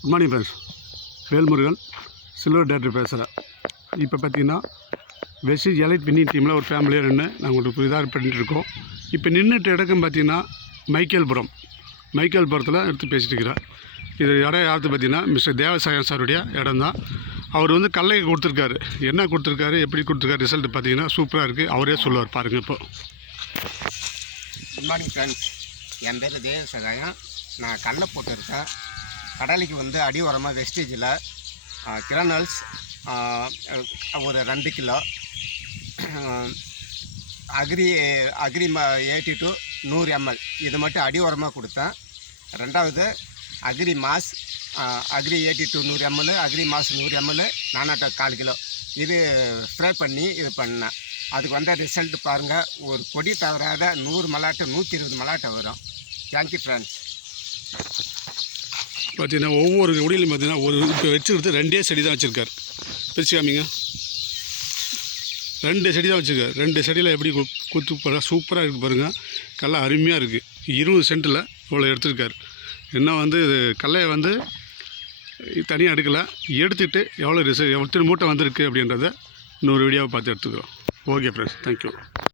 Good morning friends Velmurugan silver director பேசுகிறேன் இப்போ பார்த்தீங்கன்னா வெஸ்ட் எலைட் வின்னிங் டீமில் ஒரு ஃபேமிலியாக நின்று நாங்கள் உங்களுக்கு இதாக பண்ணிட்டு இருக்கோம். இப்போ நின்றுட்டு இடக்கம் பார்த்தீங்கன்னா மைக்கேல்புரம். மைக்கேல்புரத்தில் எடுத்து பேசிட்டு இருக்கிறேன் இது இடம் யாருக்கு பார்த்தீங்கன்னா மிஸ்டர் தேவசாயம் சாருடைய இடம் தான் அவர் வந்து கல்லை கொடுத்துருக்காரு. என்ன கொடுத்துருக்காரு எப்படி கொடுத்துருக்காரு ரிசல்ட் பார்த்தீங்கன்னா சூப்பராக இருக்குது அவரே சொல்லுவார் பாருங்கள் இப்போ. குட் மார்னிங் ஃப்ரெண்ட்ஸ் என் பேர் தேவசகாயம் நான் கல்லை போட்டிருக்கேன். கடலைக்கு வந்து அடி உரமாக வெஸ்டேஜில் கிரனல்ஸ் ஒரு ரெண்டு கிலோ அக்ரி அக்ரி ம எயிட்டி டு நூறு எம்எல் இது மட்டும் அடி உரமாக கொடுத்தேன். ரெண்டாவது agri mass agri eighty to நூறு எம்எல் அக்ரி மாஸ் நூறு எம்எல் நானாட்ட கால் கிலோ. இது ஸ்ப்ரே பண்ணி இது பண்ணேன். அதுக்கு வந்த ரிசல்ட் பாருங்கள் ஒரு கொடி தவறாத நூறு மலாட்டை நூற்றி இருபது மலாட்டை வரும். தேங்க்யூ ஃப்ரெண்ட்ஸ் பார்த்தீங்கன்னா ஒவ்வொரு ஒடியிலும் பார்த்தீங்கன்னா ஒரு இப்போ வச்சுக்கிறது ரெண்டே செடி தான் வச்சுருக்காரு. பிரிச்சு காமிங்க ரெண்டு செடி தான் வச்சுருக்காரு. ரெண்டு செடியில் எப்படி குத்து பாருங்கள் சூப்பராக இருக்குது பாருங்கள் கல்லை அருமையாக இருக்குது இருபது சென்ட்டில் இவ்வளோ எடுத்திருக்காரு. என்ன வந்து கல்லையை கடலையை வந்து தனியாக எடுக்கலை. எடுத்துகிட்டு எவ்வளோ ரிசல்ட் எத்தனை மூட்டை வந்திருக்கு அப்படின்றத இன்னொரு வீடியோவை பார்த்து எடுத்துக்கிறோம். Okay friends thank you